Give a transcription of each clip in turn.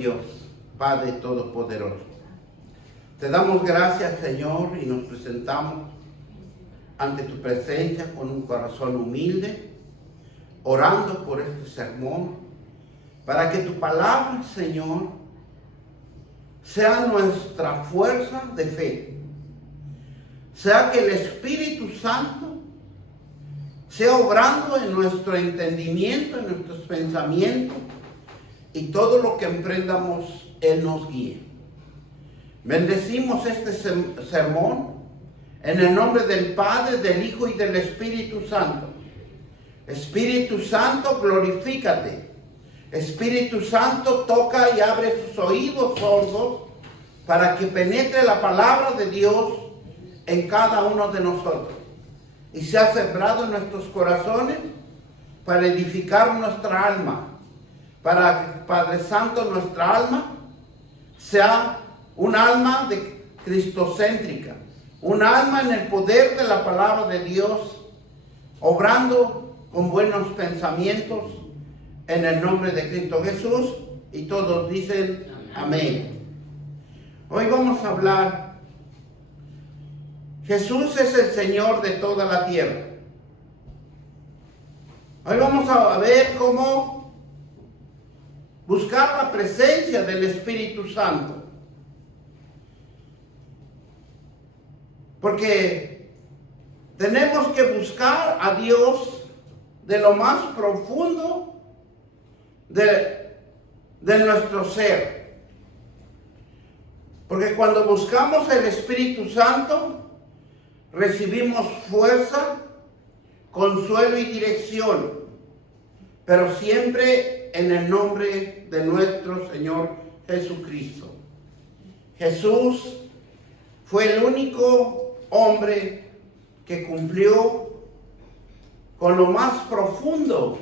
Dios, Padre Todopoderoso. Te damos gracias, Señor, y nos presentamos ante tu presencia con un corazón humilde, orando por este sermón, para que tu palabra, Señor, sea nuestra fuerza de fe. Sea que el Espíritu Santo sea obrando en nuestro entendimiento, en nuestros pensamientos, y todo lo que emprendamos, Él nos guíe. Bendecimos este sermón en el nombre del Padre, del Hijo y del Espíritu Santo. Espíritu Santo, glorifícate. Espíritu Santo, toca y abre sus oídos sordos para que penetre la palabra de Dios en cada uno de nosotros y sea sembrado en nuestros corazones para edificar nuestra alma, para que, Padre Santo, nuestra alma sea un alma de cristocéntrica, un alma en el poder de la palabra de Dios, obrando con buenos pensamientos en el nombre de Cristo Jesús, y todos dicen amén. Hoy vamos a hablar, Jesús es el Señor de toda la tierra. Hoy vamos a ver cómo buscar la presencia del Espíritu Santo. Porque tenemos que buscar a Dios de lo más profundo de nuestro ser. Porque cuando buscamos el Espíritu Santo, recibimos fuerza, consuelo y dirección, pero siempre en el nombre de nuestro Señor Jesucristo. Jesús fue el único hombre que cumplió con lo más profundo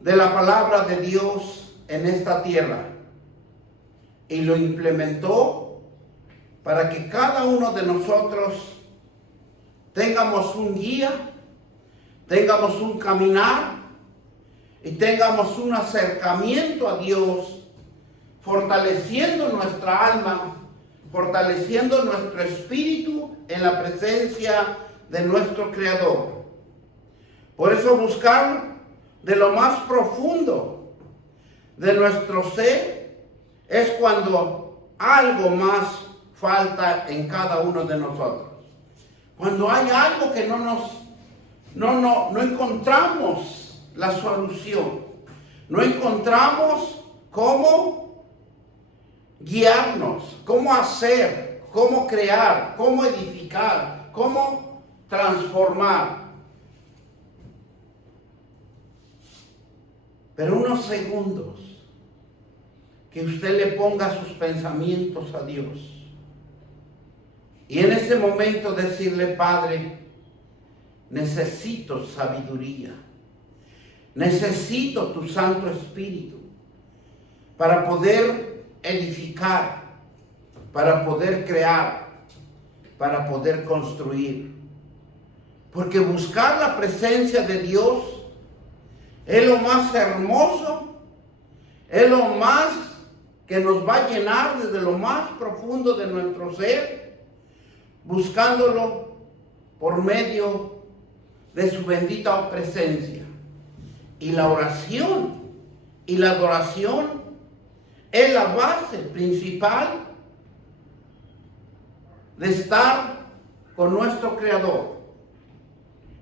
de la palabra de Dios en esta tierra y lo implementó para que cada uno de nosotros tengamos un guía, tengamos un caminar y tengamos un acercamiento a Dios, fortaleciendo nuestra alma, fortaleciendo nuestro espíritu en la presencia de nuestro Creador. Por eso buscar de lo más profundo de nuestro ser es cuando algo más falta en cada uno de nosotros. Cuando hay algo que no encontramos la solución, no encontramos cómo guiarnos, cómo hacer, cómo crear, cómo edificar, cómo transformar. Pero unos segundos que usted le ponga sus pensamientos a Dios y en ese momento decirle: Padre, necesito sabiduría, necesito tu Santo Espíritu para poder edificar, para poder crear, para poder construir. Porque buscar la presencia de Dios es lo más hermoso, es lo más que nos va a llenar desde lo más profundo de nuestro ser, buscándolo por medio de su bendita presencia. Y la oración y la adoración es la base principal de estar con nuestro Creador.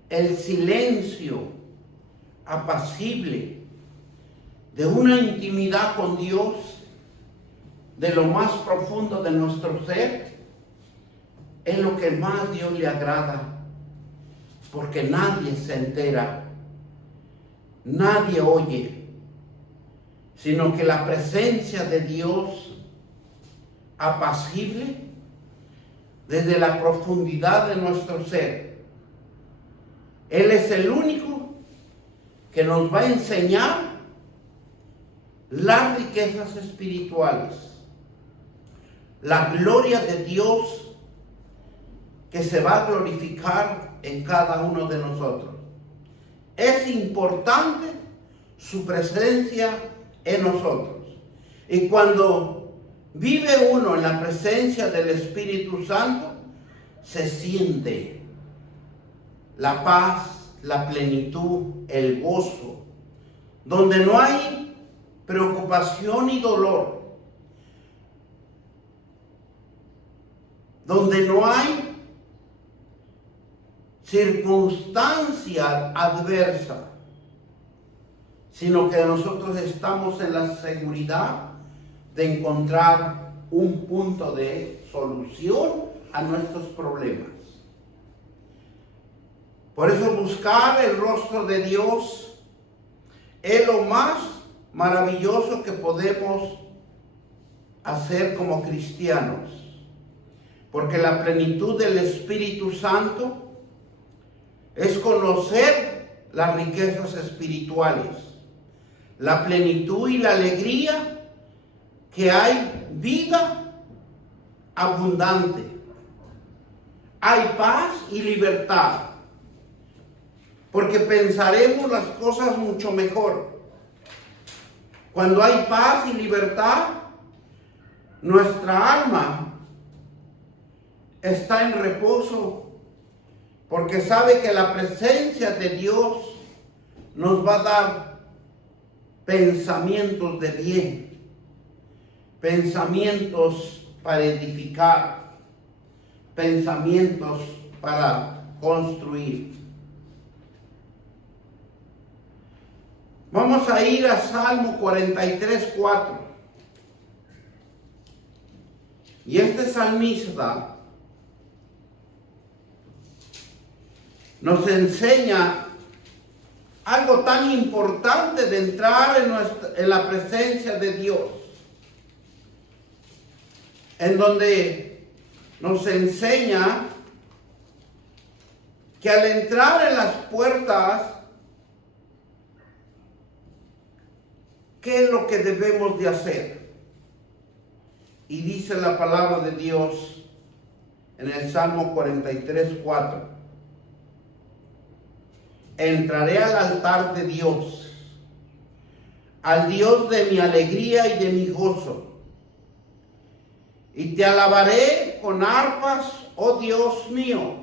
El silencio apacible de una intimidad con Dios de lo más profundo de nuestro ser es lo que más a Dios le agrada, porque nadie se entera, nadie oye, sino que la presencia de Dios apacible desde la profundidad de nuestro ser. Él es el único que nos va a enseñar las riquezas espirituales, la gloria de Dios que se va a glorificar en cada uno de nosotros. Es importante su presencia en nosotros. Y cuando vive uno en la presencia del Espíritu Santo, se siente la paz, la plenitud, el gozo, donde no hay preocupación y dolor, donde no hay circunstancia adversa, sino que nosotros estamos en la seguridad de encontrar un punto de solución a nuestros problemas. Por eso buscar el rostro de Dios es lo más maravilloso que podemos hacer como cristianos, porque la plenitud del Espíritu Santo es conocer las riquezas espirituales, la plenitud y la alegría que hay vida abundante, hay paz y libertad, porque pensaremos las cosas mucho mejor. Cuando hay paz y libertad, nuestra alma está en reposo, porque sabe que la presencia de Dios nos va a dar pensamientos de bien, pensamientos para edificar, pensamientos para construir. Vamos a ir a Salmo 43:4. Y este salmista nos enseña algo tan importante de entrar en la presencia de Dios, en donde nos enseña que al entrar en las puertas, ¿qué es lo que debemos de hacer? Y dice la palabra de Dios en el Salmo 43:4. Entraré al altar de Dios, al Dios de mi alegría y de mi gozo. Y te alabaré con arpas, oh Dios mío.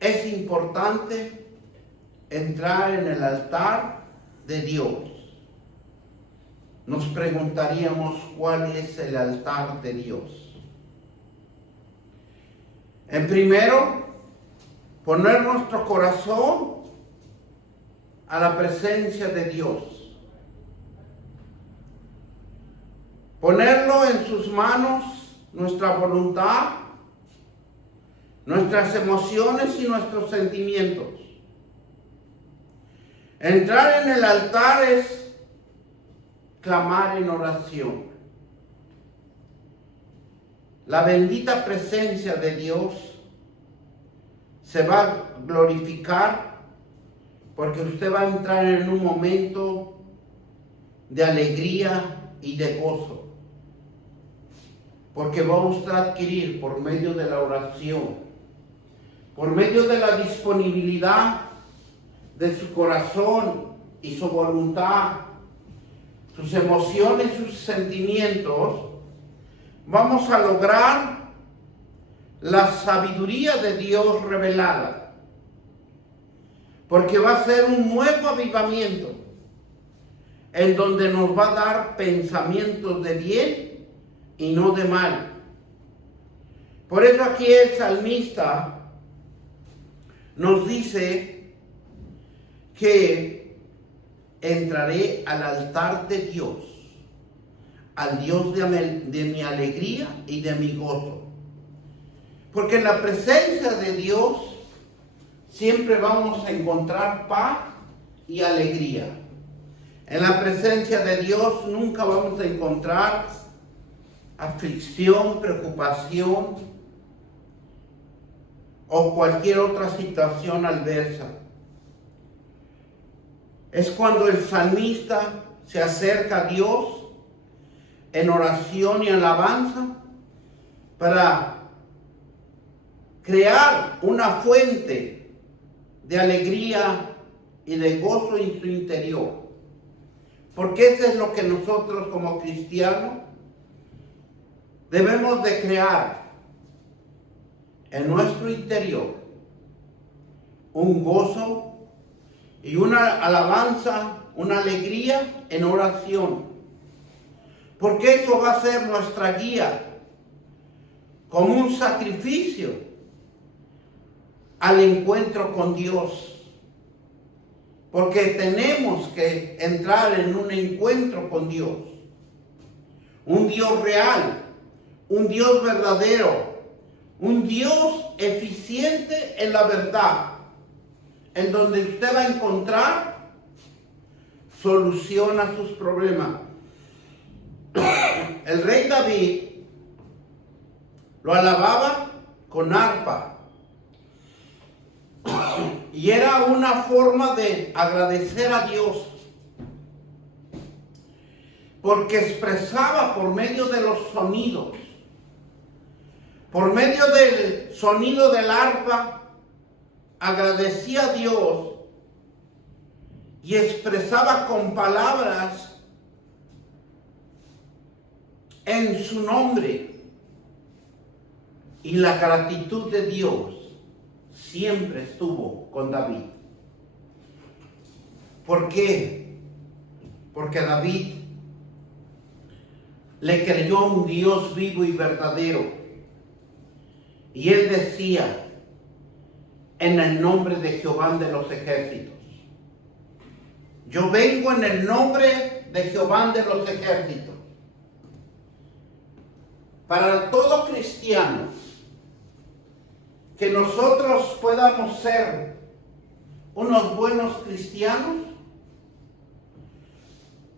Es importante entrar en el altar de Dios. Nos preguntaríamos, ¿cuál es el altar de Dios? En primero, poner nuestro corazón a la presencia de Dios. Ponerlo en sus manos, nuestra voluntad, nuestras emociones y nuestros sentimientos. Entrar en el altar es clamar en oración. La bendita presencia de Dios se va a glorificar porque usted va a entrar en un momento de alegría y de gozo. Porque va a usted adquirir por medio de la oración, por medio de la disponibilidad de su corazón y su voluntad, sus emociones, sus sentimientos, vamos a lograr la sabiduría de Dios revelada. Porque va a ser un nuevo avivamiento en donde nos va a dar pensamientos de bien y no de mal. Por eso aquí el salmista nos dice que entraré al altar de Dios, al Dios de mi alegría y de mi gozo. Porque en la presencia de Dios siempre vamos a encontrar paz y alegría. En la presencia de Dios nunca vamos a encontrar aflicción, preocupación o cualquier otra situación adversa. Es cuando el salmista se acerca a Dios en oración y alabanza para crear una fuente de alegría y de gozo en su interior. Porque eso es lo que nosotros como cristianos debemos de crear en nuestro interior. Un gozo y una alabanza, una alegría en oración. Porque eso va a ser nuestra guía como un sacrificio al encuentro con Dios. Porque tenemos que entrar en un encuentro con Dios. Un Dios real, un Dios verdadero, un Dios eficiente en la verdad, en donde usted va a encontrar solución a sus problemas. El rey David lo alababa con arpa. Y era una forma de agradecer a Dios. Porque expresaba por medio de los sonidos, por medio del sonido del arpa, agradecía a Dios y expresaba con palabras en su nombre. Y la gratitud de Dios siempre estuvo con David. ¿Por qué? Porque David le creyó a un Dios vivo y verdadero. Y él decía, en el nombre de Jehová de los ejércitos. Yo vengo en el nombre de Jehová de los ejércitos. Para todo cristiano, que nosotros podamos ser unos buenos cristianos,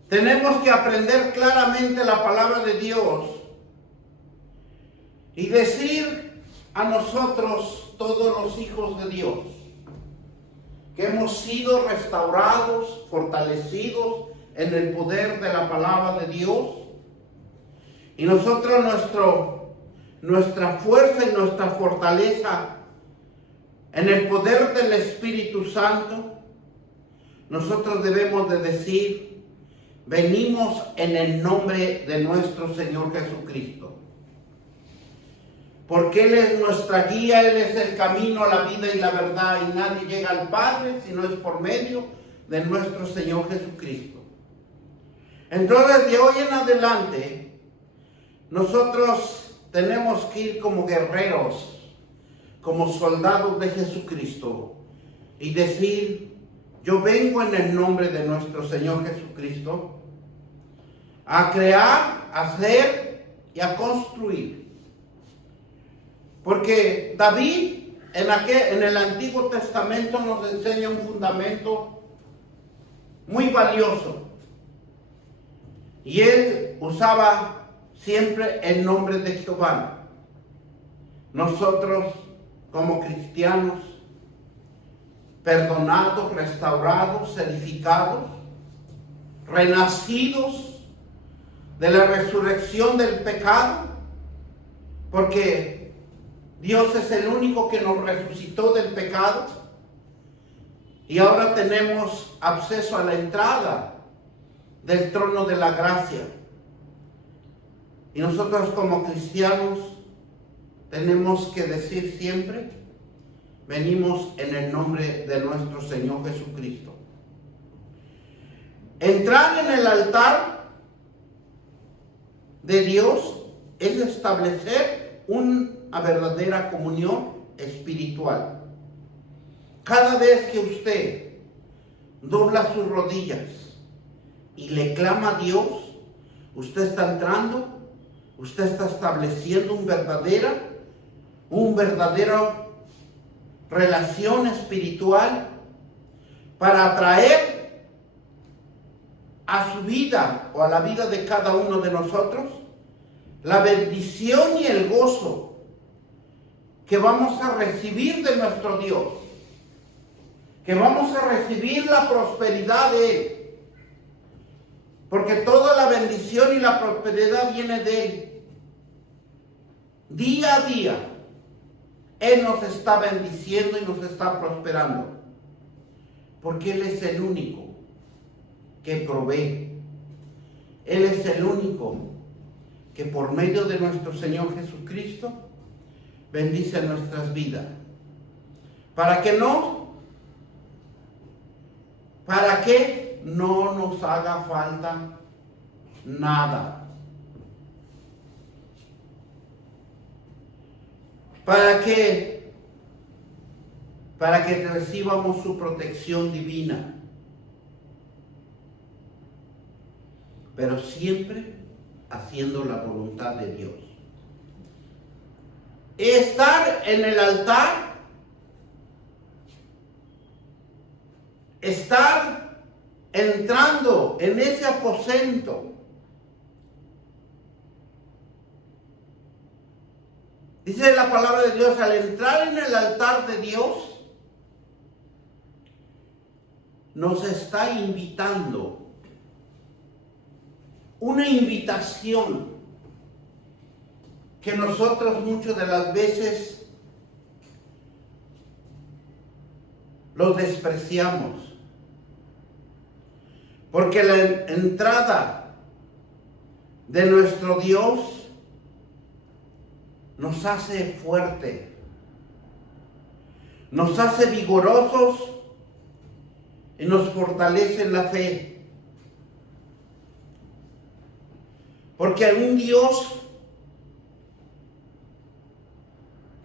tenemos que aprender claramente la palabra de Dios y decir a nosotros, todos los hijos de Dios, que hemos sido restaurados, fortalecidos en el poder de la palabra de Dios. Y nosotros nuestra fuerza y nuestra fortaleza en el poder del Espíritu Santo, nosotros debemos de decir, venimos en el nombre de nuestro Señor Jesucristo. Porque Él es nuestra guía, Él es el camino, la vida y la verdad, y nadie llega al Padre si no es por medio de nuestro Señor Jesucristo. Entonces, de hoy en adelante, nosotros tenemos que ir como guerreros, como soldados de Jesucristo, y decir, yo vengo en el nombre de nuestro Señor Jesucristo a crear, a hacer y a construir. Porque David en el Antiguo Testamento nos enseña un fundamento muy valioso. Y él usaba siempre el nombre de Jehová. Nosotros como cristianos, perdonados, restaurados, edificados, renacidos de la resurrección del pecado, porque Dios es el único que nos resucitó del pecado y ahora tenemos acceso a la entrada del trono de la gracia. Y nosotros como cristianos tenemos que decir siempre, venimos en el nombre de nuestro Señor Jesucristo. Entrar en el altar de Dios es establecer una verdadera comunión espiritual. Cada vez que usted dobla sus rodillas y le clama a Dios, usted está entrando, usted está estableciendo una verdadera relación espiritual para atraer a su vida o a la vida de cada uno de nosotros la bendición y el gozo que vamos a recibir de nuestro Dios, que vamos a recibir la prosperidad de Él, porque toda la bendición y la prosperidad viene de Él. Día a día, Él nos está bendiciendo y nos está prosperando. porque Él es el único que provee. Él es el único que por medio de nuestro Señor Jesucristo bendice nuestras vidas. ¿Para que no nos haga falta nada? ¿Para qué? Para que recibamos su protección divina. Pero siempre haciendo la voluntad de Dios. Estar en el altar, estar entrando en ese aposento, dice la palabra de Dios, al entrar en el altar de Dios, nos está invitando. Una invitación que nosotros muchas de las veces lo despreciamos. Porque la entrada de nuestro Dios nos hace fuerte, nos hace vigorosos y nos fortalece en la fe. Porque hay un Dios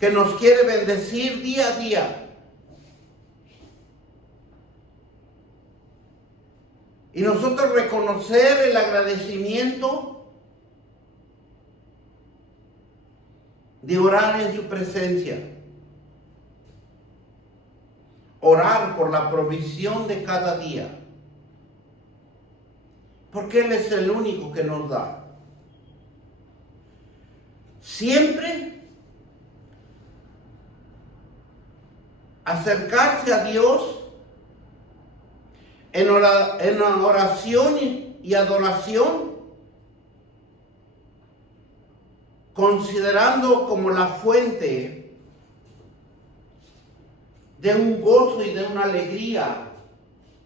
que nos quiere bendecir día a día. Y nosotros reconocer el agradecimiento de orar en su presencia. Orar por la provisión de cada día. Porque Él es el único que nos da. Siempre acercarse a Dios en oración y adoración, considerando como la fuente de un gozo y de una alegría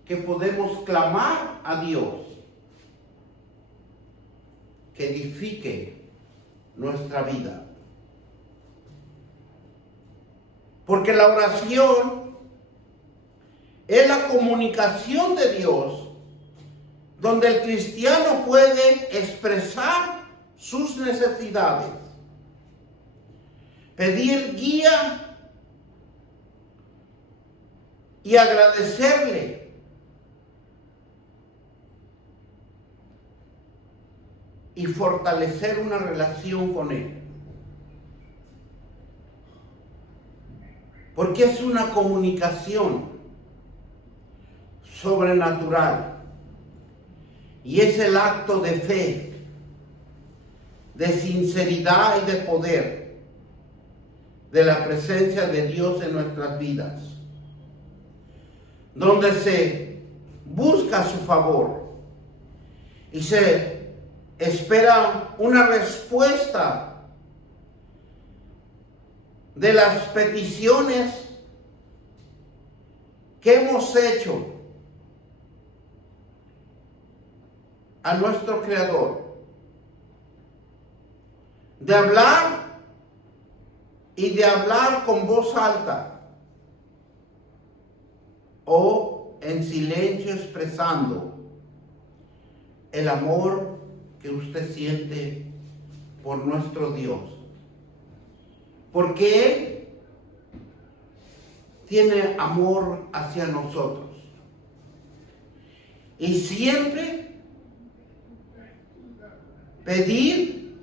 que podemos clamar a Dios, que edifique nuestra vida. Porque la oración es la comunicación de Dios, donde el cristiano puede expresar sus necesidades, pedir guía y agradecerle. Y fortalecer una relación con Él. Porque es una comunicación sobrenatural. Y es el acto de fe, de sinceridad y de poder, de la presencia de Dios en nuestras vidas. Donde se busca su favor y se espera una respuesta de las peticiones que hemos hecho a nuestro Creador, de hablar y de hablar con voz alta o en silencio expresando el amor que usted siente por nuestro Dios. Porque Él tiene amor hacia nosotros. Y siempre pedir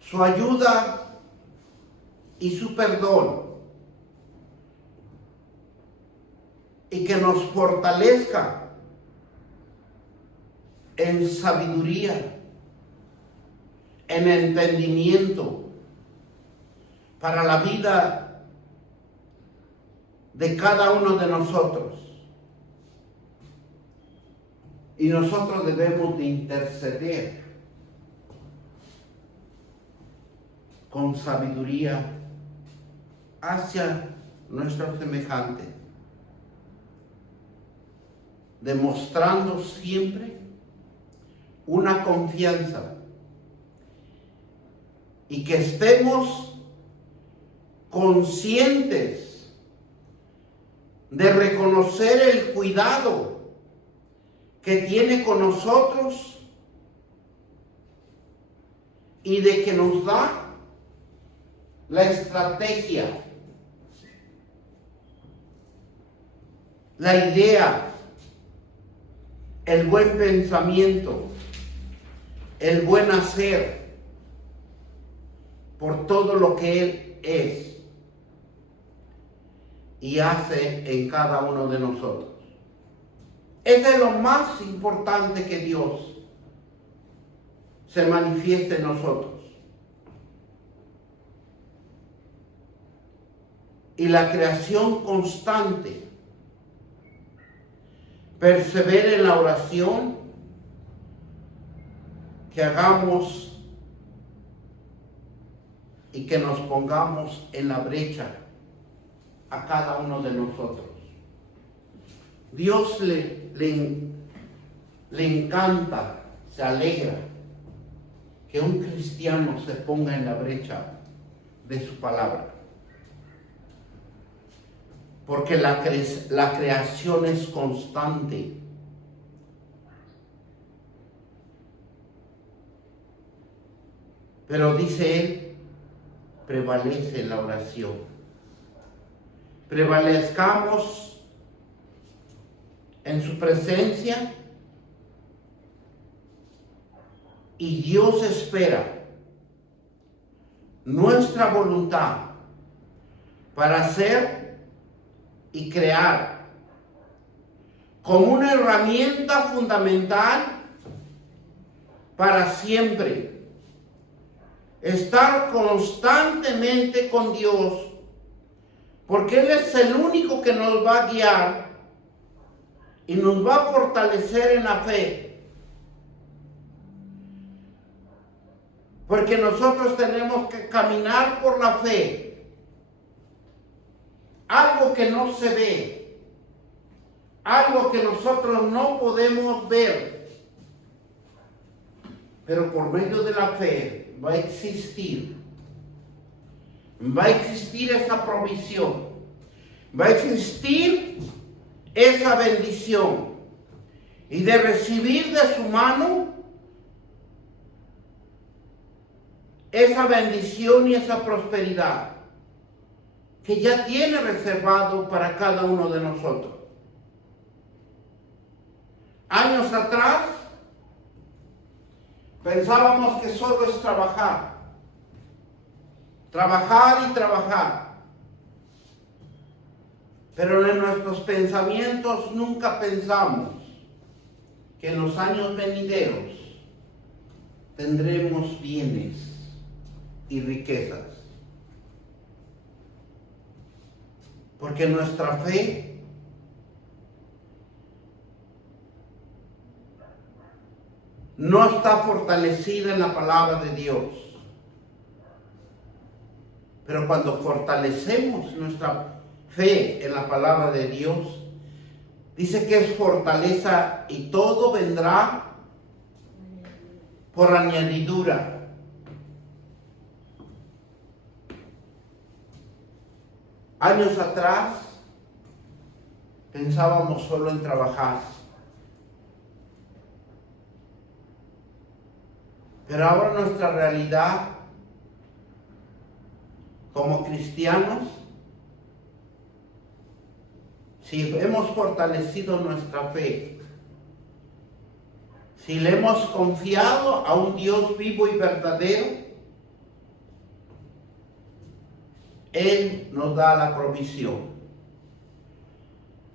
su ayuda y su perdón. Y que nos fortalezca en sabiduría, en entendimiento para la vida de cada uno de nosotros. Y nosotros debemos de interceder con sabiduría hacia nuestros semejantes, demostrando siempre una confianza y que estemos conscientes de reconocer el cuidado que tiene con nosotros y de que nos da la estrategia, la idea, el buen pensamiento, el buen hacer por todo lo que Él es y hace en cada uno de nosotros. Es de lo más importante que Dios se manifieste en nosotros. Y la creación constante, persevere en la oración, que hagamos y que nos pongamos en la brecha a cada uno de nosotros. Dios le encanta, se alegra que un cristiano se ponga en la brecha de su palabra. Porque la creación es constante. Pero dice Él, prevalece la oración. Prevalezcamos en su presencia y Dios espera nuestra voluntad para hacer y crear como una herramienta fundamental para siempre estar constantemente con Dios, porque Él es el único que nos va a guiar y nos va a fortalecer en la fe, porque nosotros tenemos que caminar por la fe. Algo que no se ve, algo que nosotros no podemos ver, pero por medio de la fe va a existir esa provisión, va a existir esa bendición, y de recibir de su mano esa bendición y esa prosperidad que ya tiene reservado para cada uno de nosotros. Años atrás pensábamos que solo es trabajar y trabajar, pero en nuestros pensamientos nunca pensamos que en los años venideros tendremos bienes y riquezas. Porque nuestra fe no está fortalecida en la palabra de Dios. Pero cuando fortalecemos nuestra fe en la palabra de Dios, dice que es fortaleza y todo vendrá por añadidura. Años atrás pensábamos solo en trabajar, pero ahora nuestra realidad como cristianos, si hemos fortalecido nuestra fe, si le hemos confiado a un Dios vivo y verdadero, Él nos da la provisión.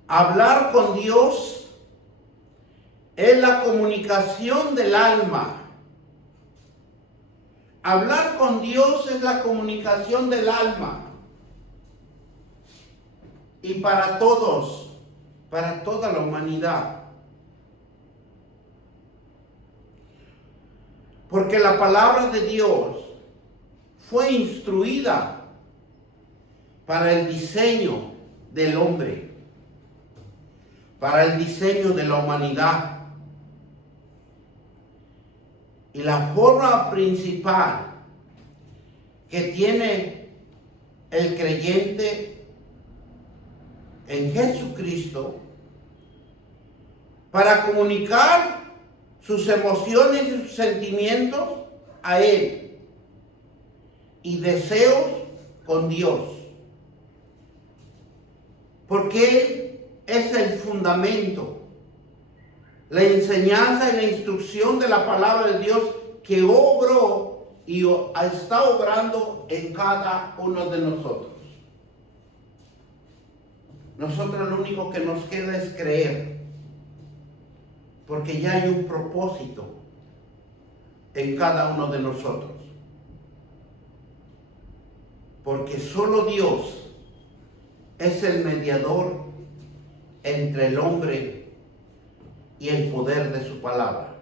Hablar con Dios es la comunicación del alma. Hablar con Dios es la comunicación del alma. Y para todos, para toda la humanidad. Porque la palabra de Dios fue instruida para el diseño del hombre, para el diseño de la humanidad. Y la forma principal que tiene el creyente en Jesucristo para comunicar sus emociones y sus sentimientos a Él y deseos con Dios. Porque Él es el fundamento, la enseñanza y la instrucción de la palabra de Dios que obró y está obrando en cada uno de nosotros. Nosotros lo único que nos queda es creer, porque ya hay un propósito en cada uno de nosotros. Porque solo Dios es el mediador entre el hombre y el poder de su palabra.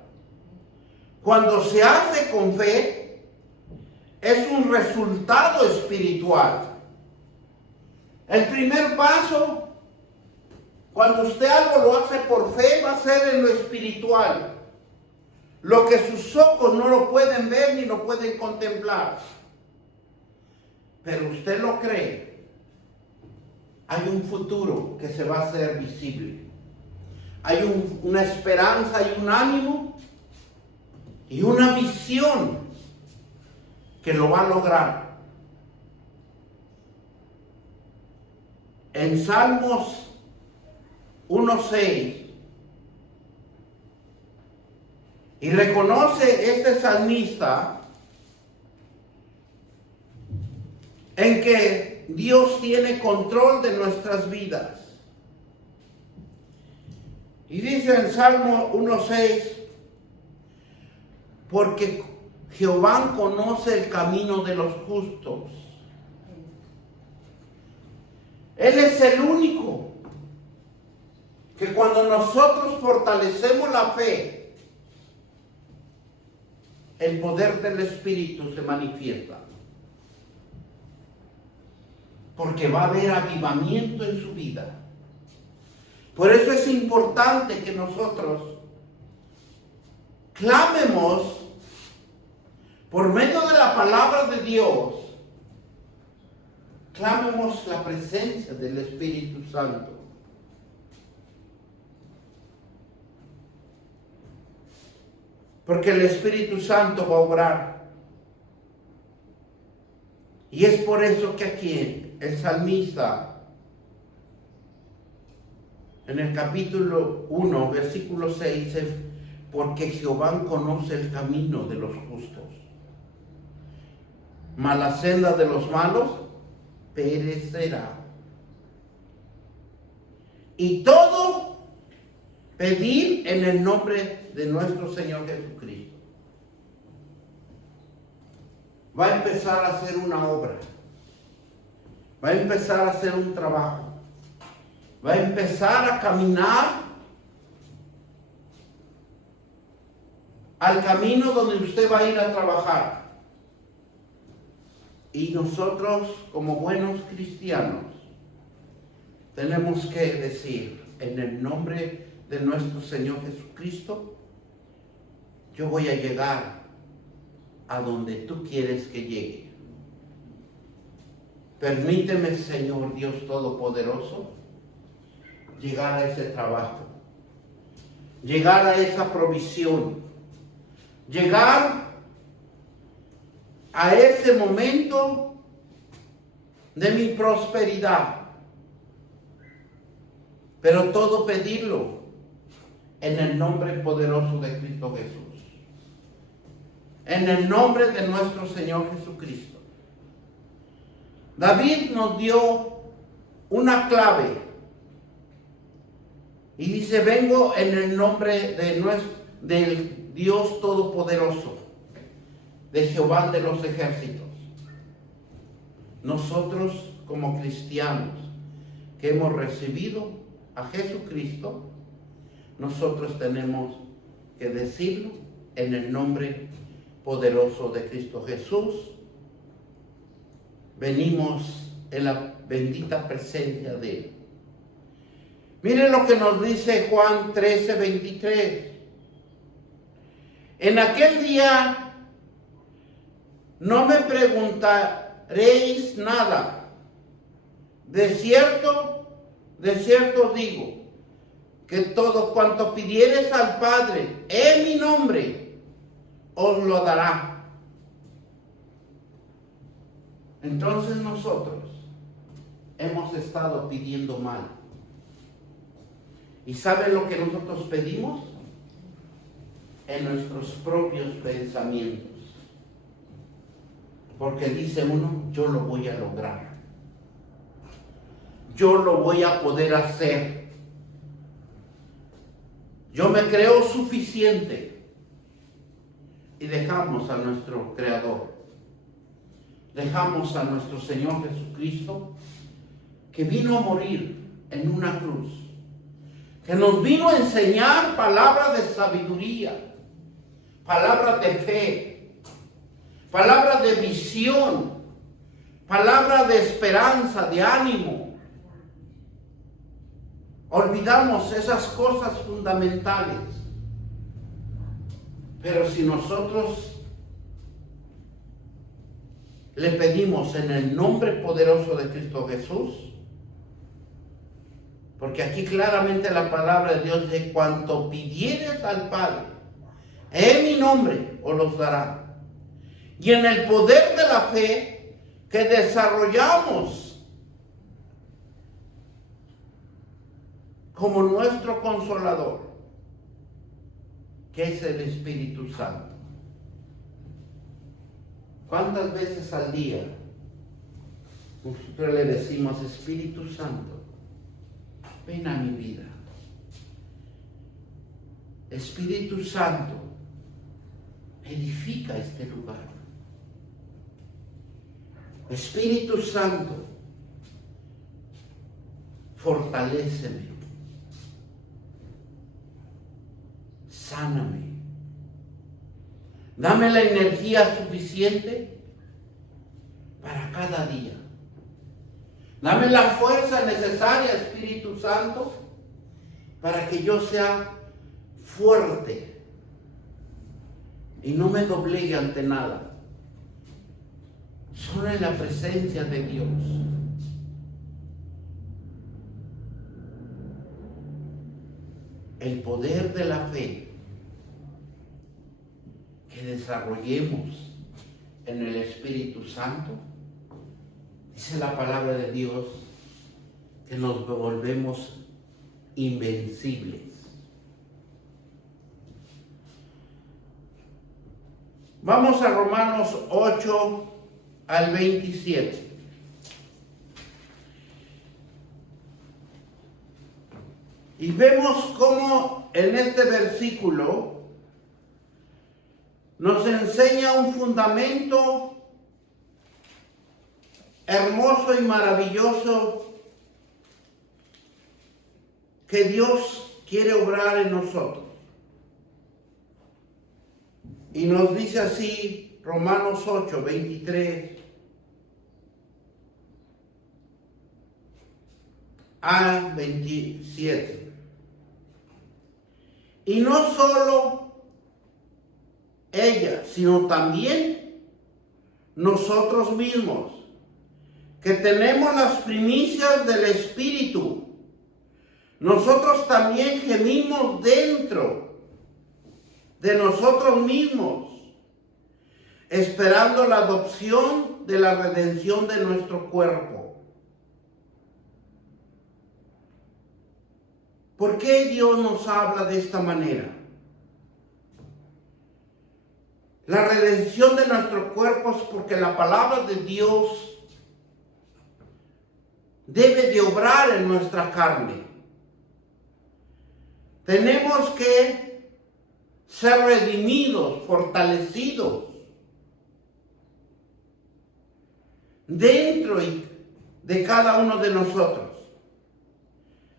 Cuando se hace con fe, es un resultado espiritual. El primer paso, cuando usted algo lo hace por fe, va a ser en lo espiritual. Lo que sus ojos no lo pueden ver ni lo pueden contemplar. Pero usted lo cree. Hay un futuro que se va a hacer visible. Hay una esperanza y un ánimo y una visión que lo va a lograr. En Salmos 1:6, y reconoce este salmista en que Dios tiene control de nuestras vidas. Y dice en Salmo 1:6, porque Jehová conoce el camino de los justos. Él es el único que cuando nosotros fortalecemos la fe, el poder del Espíritu se manifiesta. Porque va a haber avivamiento en su vida. Por eso es importante que nosotros clamemos por medio de la palabra de Dios, clamemos la presencia del Espíritu Santo. Porque el Espíritu Santo va a obrar. Y es por eso que aquí el salmista, en el capítulo 1, versículo 6, dice, porque Jehová conoce el camino de los justos, mas la senda de los malos perecerá. Y todo pedir en el nombre de nuestro Señor Jesucristo. Va a empezar a hacer una obra. Va a empezar a hacer un trabajo. Va a empezar a caminar al camino donde usted va a ir a trabajar. Y nosotros, como buenos cristianos, tenemos que decir, en el nombre de nuestro Señor Jesucristo, yo voy a llegar a donde tú quieres que llegue. Permíteme, Señor Dios Todopoderoso, llegar a ese trabajo, llegar a esa provisión, llegar a ese momento de mi prosperidad. Pero todo pedirlo en el nombre poderoso de Cristo Jesús. En el nombre de nuestro Señor Jesucristo. David nos dio una clave. Y dice, vengo en el nombre del Dios Todopoderoso, de Jehová de los ejércitos. Nosotros como cristianos que hemos recibido a Jesucristo, nosotros tenemos que decirlo en el nombre poderoso de Cristo Jesús. Venimos en la bendita presencia de Él. Miren lo que nos dice Juan 13:23. En aquel día no me preguntaréis nada. De cierto os digo, que todo cuanto pidiereis al Padre en mi nombre, os lo dará. Entonces nosotros hemos estado pidiendo mal. ¿Y saben lo que nosotros pedimos? En nuestros propios pensamientos. Porque dice uno, yo lo voy a lograr. Yo lo voy a poder hacer. Yo me creo suficiente. Y dejamos a nuestro Creador. Dejamos a nuestro Señor Jesucristo, que vino a morir en una cruz, que nos vino a enseñar palabras de sabiduría, palabras de fe, palabras de visión, palabras de esperanza, de ánimo. Olvidamos esas cosas fundamentales. Pero si nosotros le pedimos en el nombre poderoso de Cristo Jesús, porque aquí claramente la palabra de Dios dice, cuanto pidieres al Padre en mi nombre, os los dará. Y en el poder de la fe que desarrollamos como nuestro consolador, que es el Espíritu Santo. ¿Cuántas veces al día nosotros le decimos, Espíritu Santo, ven a mi vida? Espíritu Santo, edifica este lugar. Espíritu Santo, fortaléceme, sáname. Dame la energía suficiente para cada día. Dame la fuerza necesaria, Espíritu Santo, para que yo sea fuerte y no me doblegue ante nada. Solo en la presencia de Dios. El poder de la fe que desarrollemos en el Espíritu Santo, dice la palabra de Dios que nos volvemos invencibles. Vamos a Romanos 8 al 27. Y vemos cómo en este versículo nos enseña un fundamento hermoso y maravilloso que Dios quiere obrar en nosotros. Y nos dice así Romanos 8, 23 a 27. Y no solo ella, sino también nosotros mismos, que tenemos las primicias del Espíritu. Nosotros también gemimos dentro de nosotros mismos, esperando la adopción de la redención de nuestro cuerpo. ¿Por qué Dios nos habla de esta manera? La redención de nuestro cuerpo es porque la palabra de Dios debe de obrar en nuestra carne. Tenemos que ser redimidos, fortalecidos dentro de cada uno de nosotros.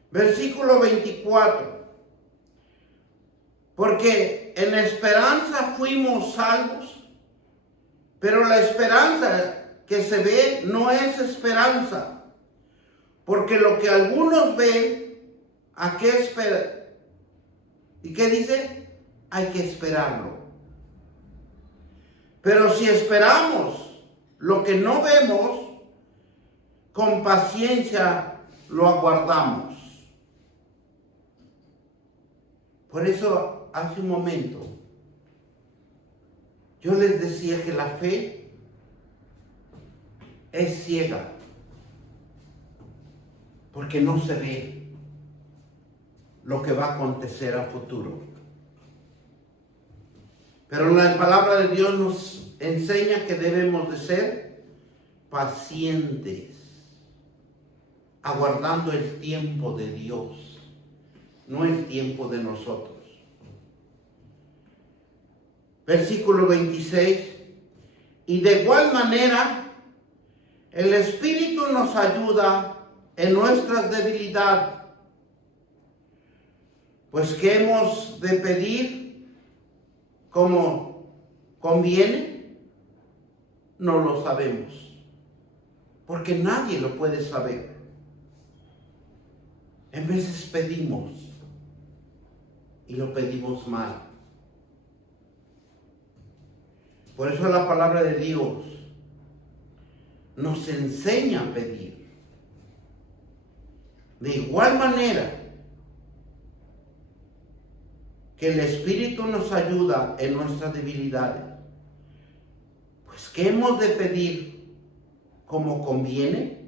Versículo 24. Porque en esperanza fuimos salvos, pero la esperanza que se ve no es esperanza, porque lo que algunos ven, ¿a qué espera? ¿Y qué dice? Hay que esperarlo. Pero si esperamos lo que no vemos, con paciencia lo aguardamos. Por eso, hace un momento, yo les decía que la fe es ciega, porque no se ve lo que va a acontecer a futuro. Pero la palabra de Dios nos enseña que debemos de ser pacientes, aguardando el tiempo de Dios, no el tiempo de nosotros. Versículo 26, y de igual manera el Espíritu nos ayuda en nuestras debilidades, pues que hemos de pedir como conviene, no lo sabemos, porque nadie lo puede saber. En veces pedimos y lo pedimos mal. Por eso la palabra de Dios nos enseña a pedir. De igual manera que el Espíritu nos ayuda en nuestras debilidades, pues ¿qué hemos de pedir como conviene?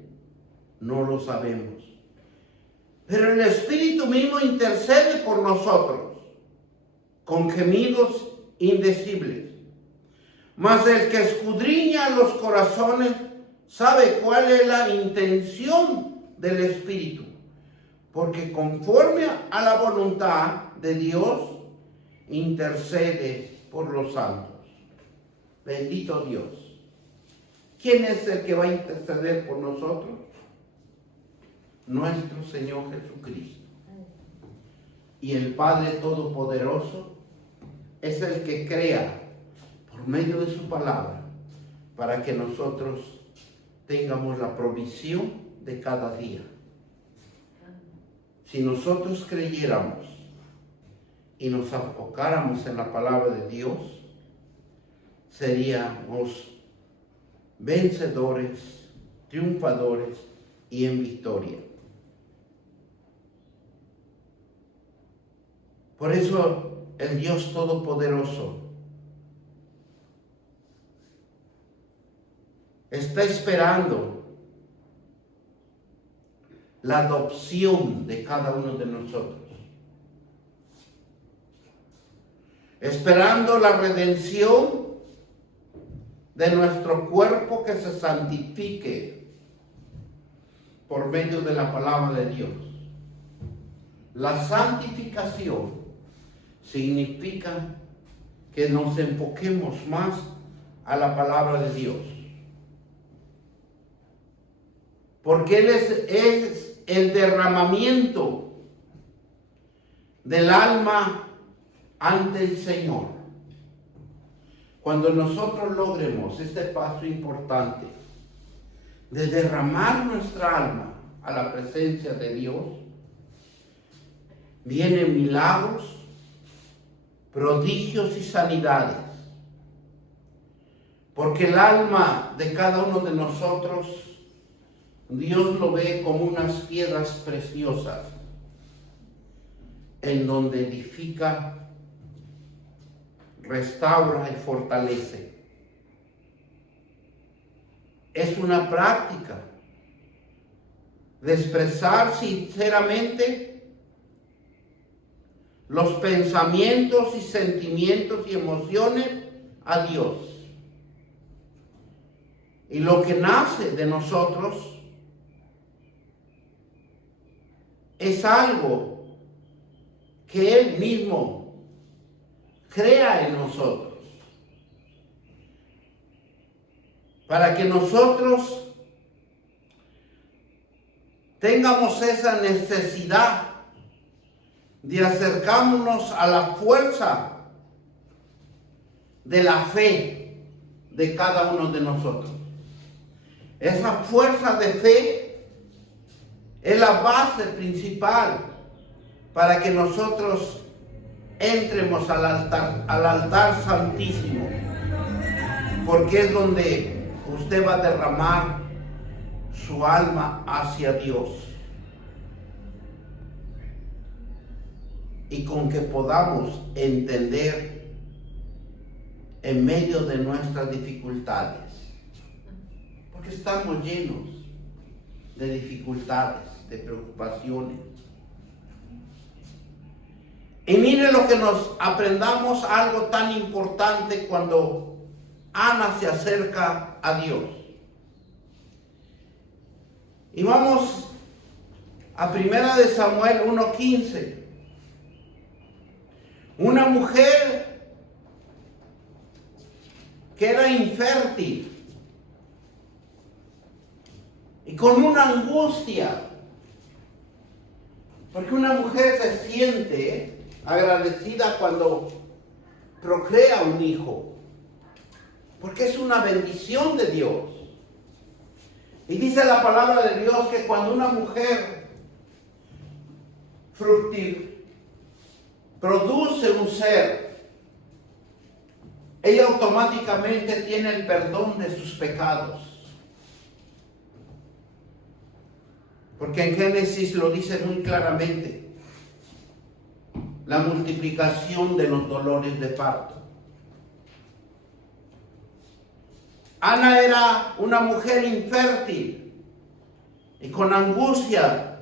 No lo sabemos. Pero el Espíritu mismo intercede por nosotros con gemidos indecibles. Mas el que escudriña los corazones sabe cuál es la intención del Espíritu, porque conforme a la voluntad de Dios, intercede por los santos. Bendito Dios. ¿Quién es el que va a interceder por nosotros? Nuestro Señor Jesucristo. Y el Padre Todopoderoso es el que crea por medio de su palabra para que nosotros tengamos la provisión de cada día. Si nosotros creyéramos y nos enfocáramos en la palabra de Dios, seríamos vencedores, triunfadores y en victoria. Por eso el Dios Todopoderoso está esperando la adopción de cada uno de nosotros, esperando la redención de nuestro cuerpo que se santifique por medio de la palabra de Dios. La santificación significa que nos enfoquemos más a la palabra de Dios, porque Él es el derramamiento del alma ante el Señor. Cuando nosotros logremos este paso importante de derramar nuestra alma a la presencia de Dios, vienen milagros, prodigios y sanidades, porque el alma de cada uno de nosotros, Dios lo ve como unas piedras preciosas, en donde edifica, restaura y fortalece. Es una práctica de expresar sinceramente los pensamientos y sentimientos y emociones a Dios. Y lo que nace de nosotros es algo que Él mismo crea en nosotros, para que nosotros tengamos esa necesidad de acercarnos a la fuerza de la fe de cada uno de nosotros. Esa fuerza de fe es la base principal para que nosotros entremos al altar santísimo, porque es donde usted va a derramar su alma hacia Dios. Y con que podamos entender en medio de nuestras dificultades, porque estamos llenos de dificultades, de preocupaciones. Y mire lo que nos aprendamos, algo tan importante cuando Ana se acerca a Dios. Y vamos a 1 Samuel 1:15. Una mujer que era infértil y con una angustia, porque una mujer se siente agradecida cuando procrea un hijo, porque es una bendición de Dios. Y dice la palabra de Dios que cuando una mujer produce un ser, ella automáticamente tiene el perdón de sus pecados. Porque en Génesis lo dice muy claramente, la multiplicación de los dolores de parto. Ana era una mujer infértil y con angustia.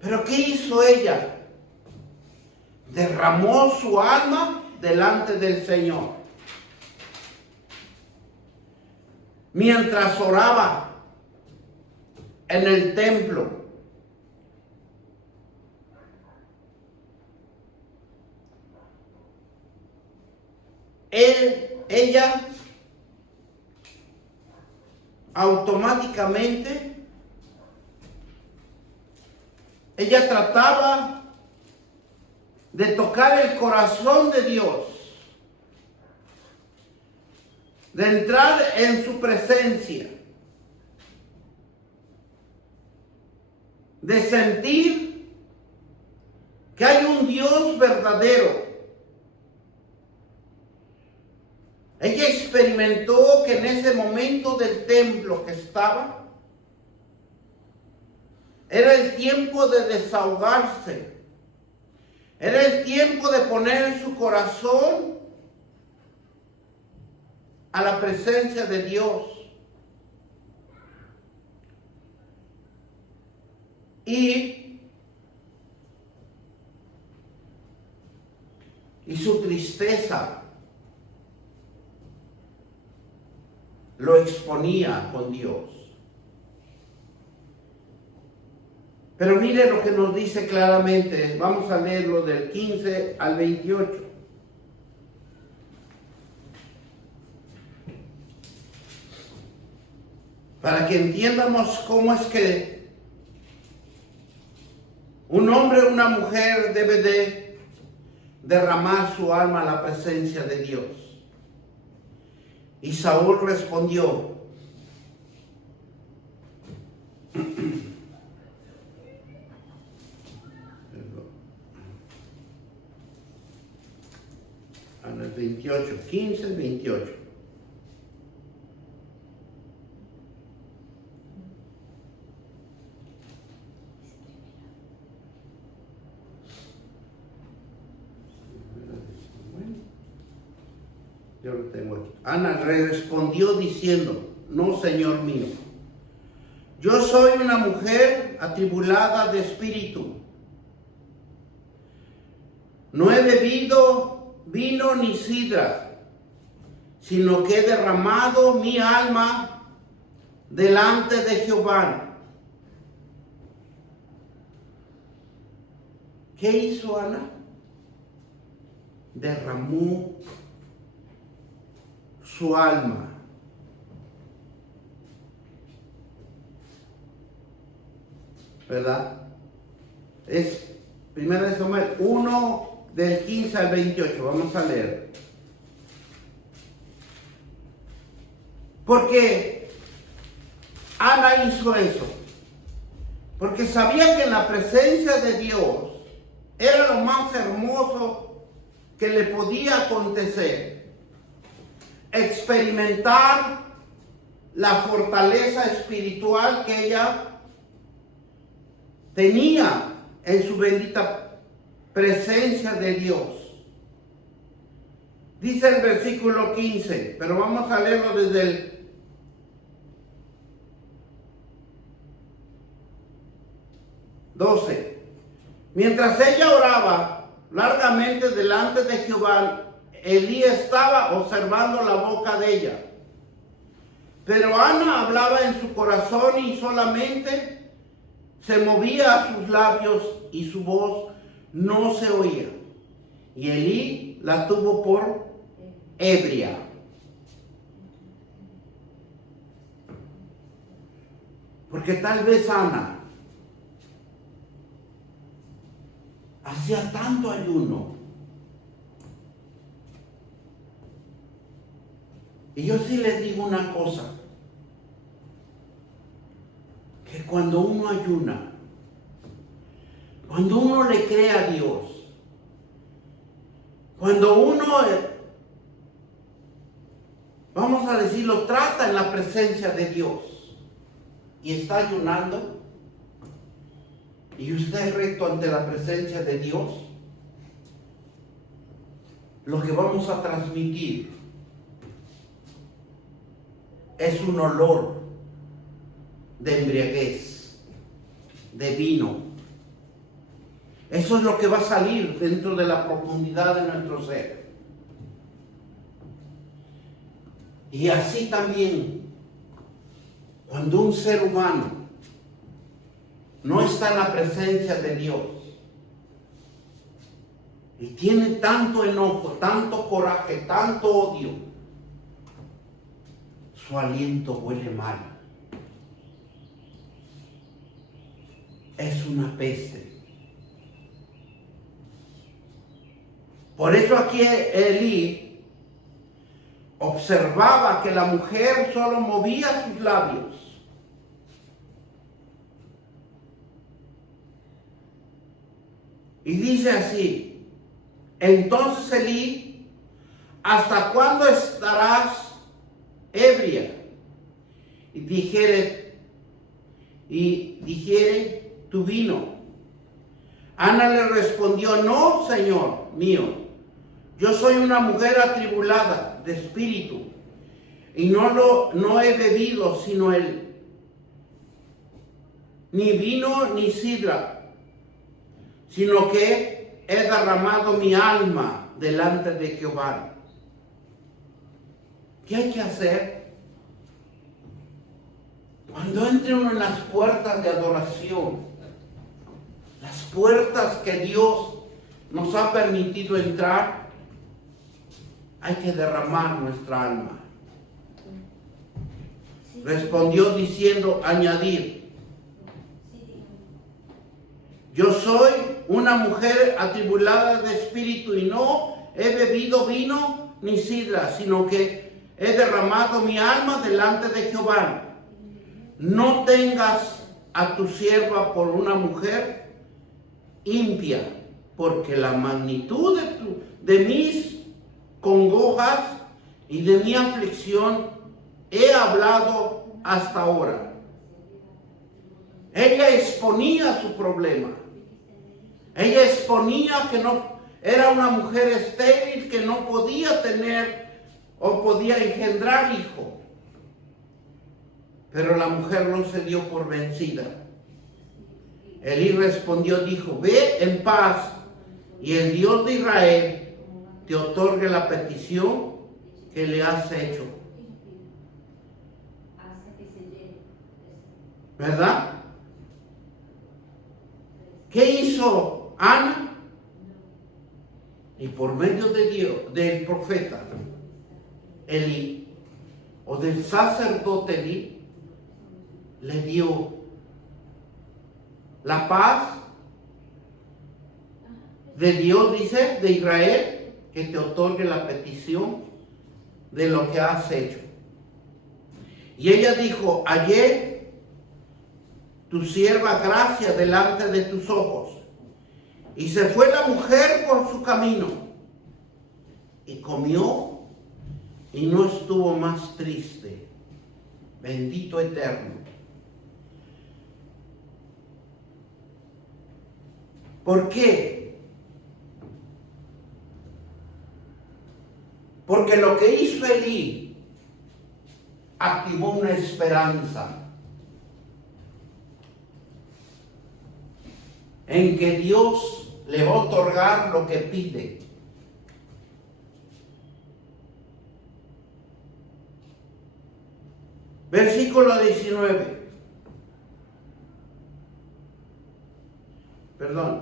¿Pero qué hizo ella? Derramó su alma delante del Señor. Mientras oraba en el templo, ella automáticamente, ella trataba de tocar el corazón de Dios, de entrar en su presencia, de sentir que hay un Dios verdadero. Ella experimentó que en ese momento del templo que estaba, era el tiempo de desahogarse. Era el tiempo de poner su corazón a la presencia de Dios. Y su tristeza lo exponía con Dios. Pero mire lo que nos dice claramente. Vamos a leerlo del 15 al 28. Para que entiendamos cómo es que un hombre o una mujer debe de derramar su alma a la presencia de Dios. Y Saúl respondió: en el 28, 15, 28. Yo lo tengo aquí. Ana respondió diciendo: no, Señor mío, yo soy una mujer atribulada de espíritu. No he bebido vino ni sidra, sino que he derramado mi alma delante de Jehová. ¿Qué hizo Ana? Derramó su alma. ¿Verdad? Es 1 Samuel 1 del 15 al 28. Vamos a leer. Porque Ana hizo eso? Porque sabía que en la presencia de Dios era lo más hermoso que le podía acontecer. Experimentar la fortaleza espiritual que ella tenía en su bendita presencia de Dios. Dice el versículo 15, pero vamos a leerlo desde el 12. Mientras ella oraba largamente delante de Jehová, Elí estaba observando la boca de ella. Pero Ana hablaba en su corazón y solamente se movía sus labios y su voz no se oía. Y Elí la tuvo por ebria. Porque tal vez Ana hacía tanto ayuno. Y yo sí les digo una cosa, que cuando uno ayuna, cuando uno le cree a Dios, cuando uno, vamos a decirlo, trata en la presencia de Dios y está ayunando, y usted es recto ante la presencia de Dios, lo que vamos a transmitir es un olor de embriaguez, de vino. Eso es lo que va a salir dentro de la profundidad de nuestro ser. Y así también, cuando un ser humano no está en la presencia de Dios y tiene tanto enojo, tanto coraje, tanto odio, su aliento huele mal. Es una peste. Por eso aquí Elí observaba que la mujer solo movía sus labios. Y dice así: entonces Elí, ¿hasta cuándo estarás ebria? Y dijere tu vino. Ana le respondió: no, Señor mío, yo soy una mujer atribulada de espíritu, y no he bebido sino ni vino ni sidra, sino que he derramado mi alma delante de Jehová. ¿Qué hay que hacer? Cuando entre uno en las puertas de adoración, las puertas que Dios nos ha permitido entrar, hay que derramar nuestra alma. Respondió diciendo, añadir: yo soy una mujer atribulada de espíritu, y no he bebido vino ni sidra, sino que he derramado mi alma delante de Jehová. No tengas a tu sierva por una mujer impía, porque la magnitud de mis congojas y de mi aflicción he hablado hasta ahora. Ella exponía su problema. Ella exponía que no era una mujer estéril, que no podía tener o podía engendrar hijo. Pero la mujer no se dio por vencida. Elí respondió, dijo: ve en paz, y el Dios de Israel te otorgue la petición que le has hecho. ¿Verdad? ¿Qué hizo Ana? Y por medio de Dios, del profeta Elí, o del sacerdote Elí, le dio la paz de Dios, dice, de Israel, que te otorgue la petición de lo que has hecho. Y ella dijo: hallé tu sierva gracia delante de tus ojos. Y se fue la mujer por su camino, y comió, y no estuvo más triste. Bendito Eterno. ¿Por qué? Porque lo que hizo Elí activó una esperanza en que Dios le va a otorgar lo que pide. Versículo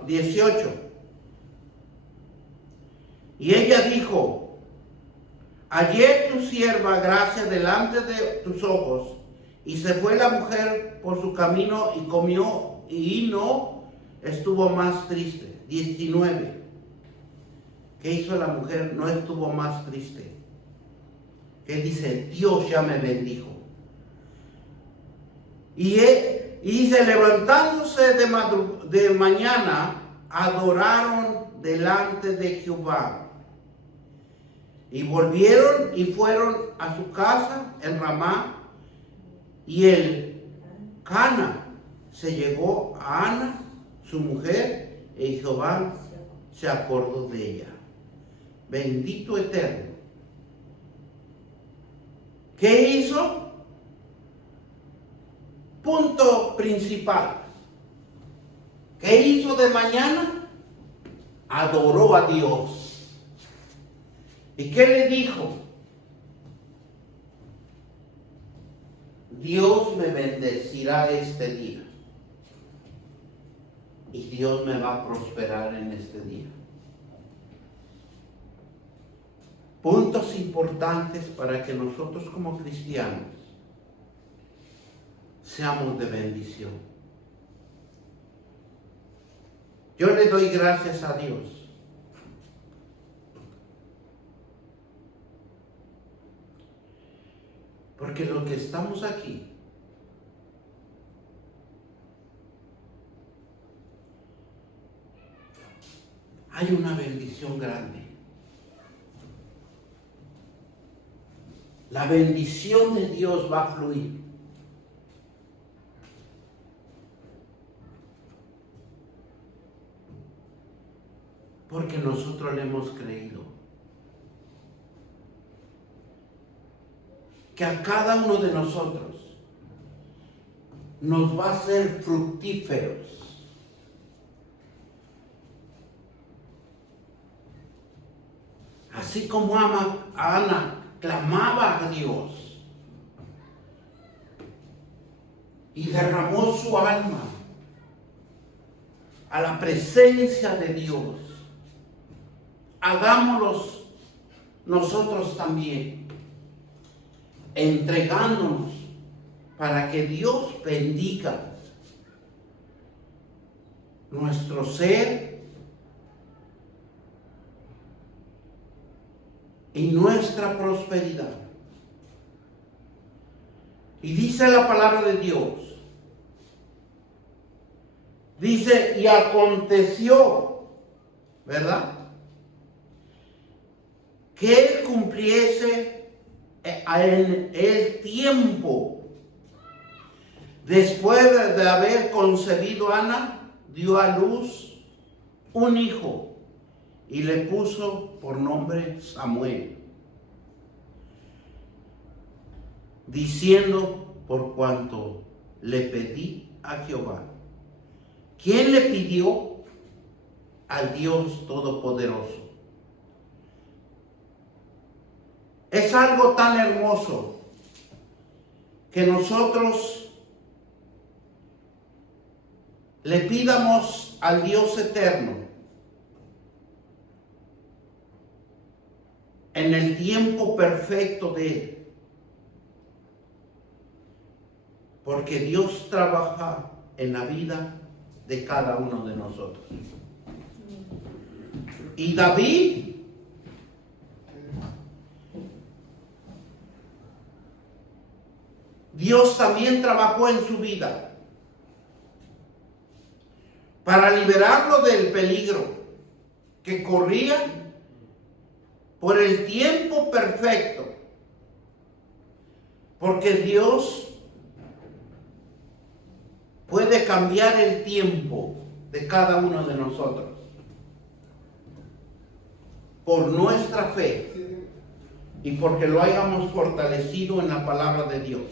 18. Y ella dijo: hallé tu sierva gracia delante de tus ojos. Y se fue la mujer por su camino y comió, y no estuvo más triste. 19. ¿Qué hizo la mujer? No estuvo más triste. ¿Qué dice? Dios ya me bendijo. Y dice, levantándose de mañana, adoraron delante de Jehová. Y volvieron y fueron a su casa en Ramá. Y el Cana se llegó a Ana, su mujer, y Jehová se acordó de ella. Bendito Eterno. ¿Qué hizo? Punto principal. ¿Qué hizo de mañana? Adoró a Dios. ¿Y qué le dijo? Dios me bendecirá este día. Y Dios me va a prosperar en este día. Puntos importantes para que nosotros como cristianos seamos de bendición. Yo le doy gracias a Dios porque los que estamos aquí hay una bendición grande. La bendición de Dios va a fluir. Porque nosotros le hemos creído. Que a cada uno de nosotros nos va a ser fructíferos. Así como Ana clamaba a Dios y derramó su alma a la presencia de Dios, hagámoslo nosotros también, entregándonos para que Dios bendiga nuestro ser y nuestra prosperidad. Y dice la palabra de Dios, dice, y aconteció, ¿verdad?, que él cumpliese en el tiempo. Después de haber concebido Ana, dio a luz un hijo y le puso por nombre Samuel, diciendo, por cuanto le pedí a Jehová. ¿Quién le pidió? Al Dios Todopoderoso. Es algo tan hermoso que nosotros le pidamos al Dios eterno en el tiempo perfecto de Él. Porque Dios trabaja en la vida de cada uno de nosotros. Y David, Dios también trabajó en su vida. para liberarlo del peligro que corría por el tiempo perfecto. Porque Dios puede cambiar el tiempo de cada uno de nosotros por nuestra fe y porque lo hayamos fortalecido en la palabra de Dios.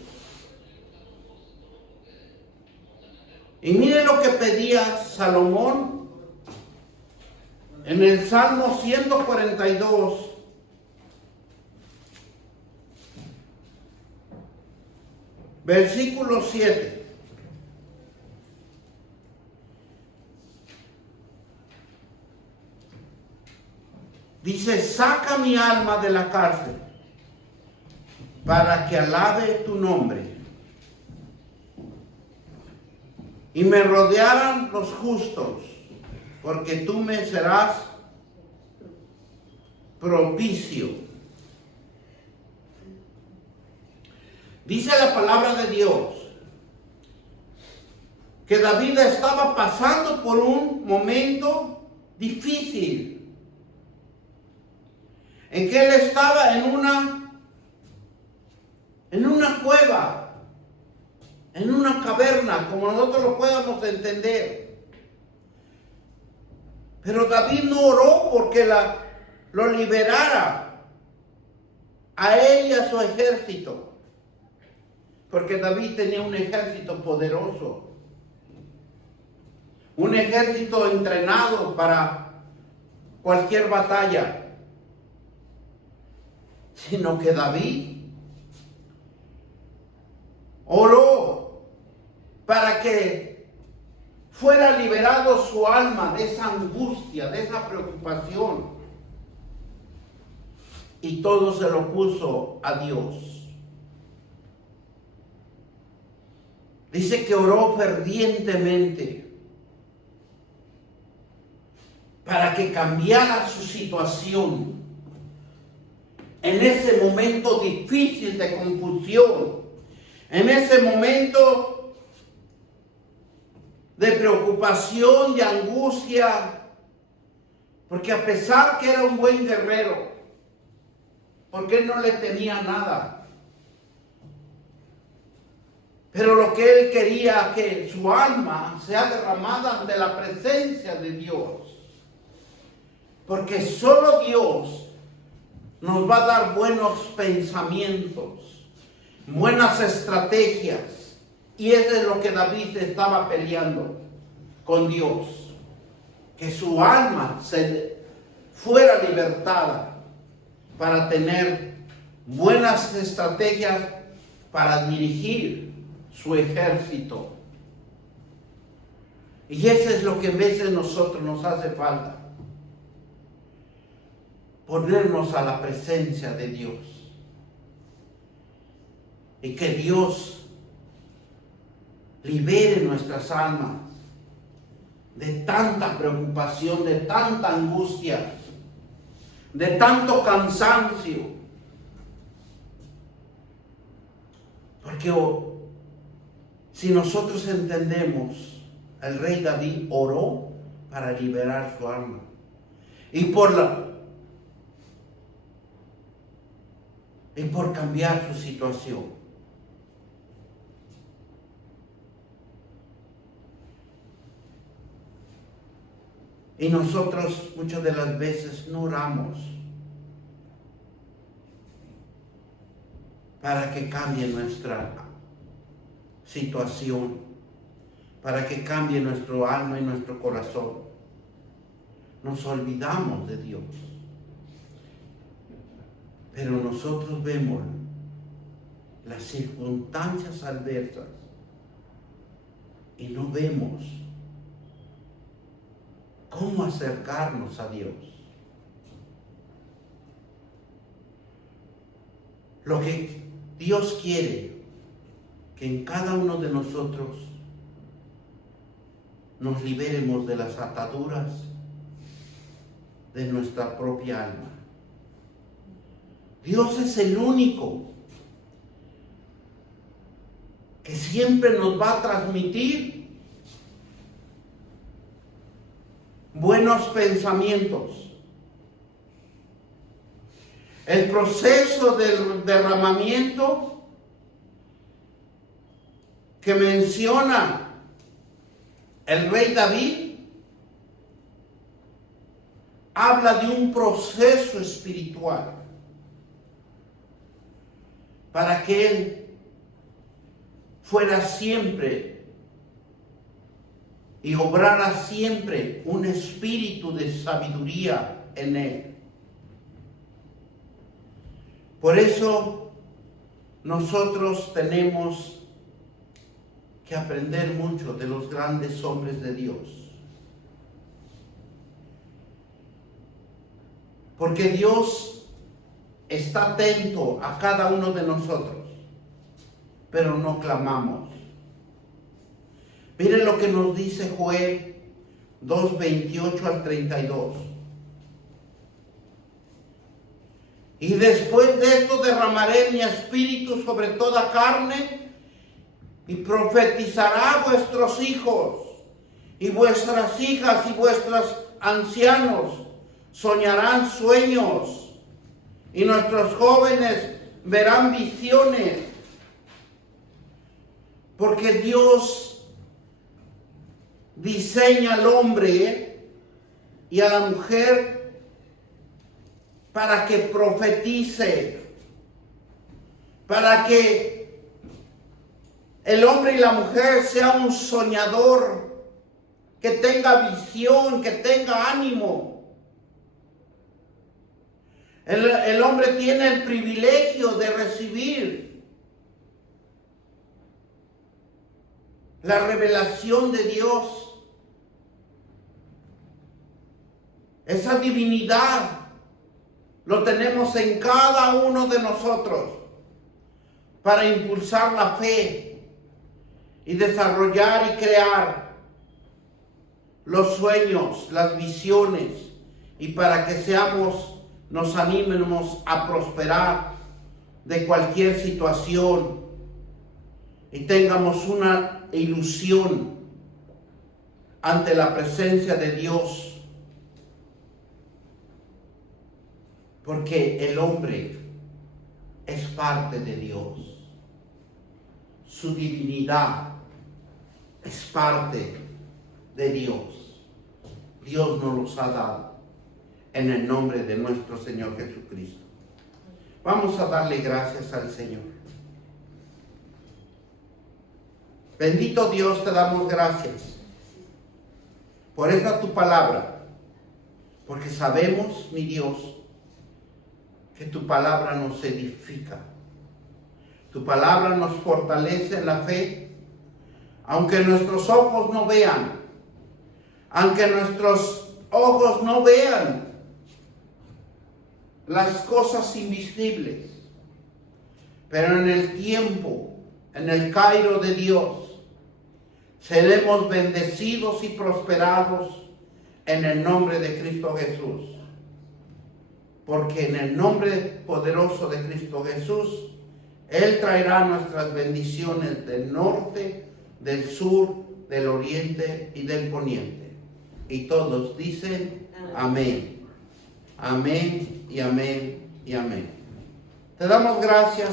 Y mire lo que pedía Salomón en el Salmo 142, versículo 7. Dice: saca mi alma de la cárcel para que alabe tu nombre y me rodearan los justos, porque tú me serás propicio. Dice la palabra de Dios que David estaba pasando por un momento difícil, en que él estaba en una cueva, en una caverna, como nosotros lo podamos entender. Pero David no oró porque lo liberara a él y a su ejército, porque David tenía un ejército poderoso, un ejército entrenado para cualquier batalla. Sino que David oró para que fuera liberado su alma de esa angustia, de esa preocupación. Y todo se lo puso a Dios. Dice que oró fervientemente para que cambiara su situación. En ese momento difícil de confusión, en ese momento de preocupación, de angustia, porque a pesar que era un buen guerrero, porque él no le temía nada, pero lo que él quería, que su alma sea derramada ante la presencia de Dios, porque solo Dios nos va a dar buenos pensamientos, buenas estrategias. Y eso es lo que David estaba peleando con Dios. Que su alma se fuera libertada para tener buenas estrategias para dirigir su ejército. Y eso es lo que a veces nosotros nos hace falta. Ponernos a la presencia de Dios. Y que Dios libere nuestras almas de tanta preocupación, de tanta angustia, de tanto cansancio. Porque si nosotros entendemos, el rey David oró para liberar su alma. Y por cambiar su situación. Y nosotros muchas de las veces no oramos para que cambie nuestra situación, para que cambie nuestro alma y nuestro corazón. Nos olvidamos de Dios. Pero nosotros vemos las circunstancias adversas y no vemos cómo acercarnos a Dios. Lo que Dios quiere, que en cada uno de nosotros nos liberemos de las ataduras de nuestra propia alma. Dios es el único que siempre nos va a transmitir buenos pensamientos. El proceso del derramamiento que menciona el rey David habla de un proceso espiritual para que él fuera siempre y obrara siempre un espíritu de sabiduría en él. Por eso nosotros tenemos que aprender mucho de los grandes hombres de Dios. Porque Dios está atento a cada uno de nosotros, pero no clamamos. Miren lo que nos dice Joel 2:28 al 32. Y después de esto derramaré mi espíritu sobre toda carne, y profetizará vuestros hijos, y vuestras hijas, y vuestros ancianos soñarán sueños, y nuestros jóvenes verán visiones. Porque Dios diseña al hombre y a la mujer para que profetice, para que el hombre y la mujer sean un soñador, que tenga visión, que tenga ánimo. El hombre tiene el privilegio de recibir la revelación de Dios, esa divinidad. Lo tenemos en cada uno de nosotros para impulsar la fe y desarrollar y crear los sueños, las visiones, y para que nos animemos a prosperar de cualquier situación y tengamos una ilusión ante la presencia de Dios. Porque el hombre es parte de Dios. Su divinidad es parte de Dios. Dios nos los ha dado en el nombre de nuestro Señor Jesucristo. Vamos a darle gracias al Señor. Bendito Dios, te damos gracias por esta tu palabra, porque sabemos, mi Dios, que tu palabra nos edifica. Tu palabra nos fortalece en la fe, aunque nuestros ojos no vean, aunque nuestros ojos no vean las cosas invisibles, pero en el tiempo, en el Cairo de Dios, seremos bendecidos y prosperados en el nombre de Cristo Jesús. Porque en el nombre poderoso de Cristo Jesús, Él traerá nuestras bendiciones del norte, del sur, del oriente y del poniente. Y todos dicen amén. Amén y amén y amén. Te damos gracias.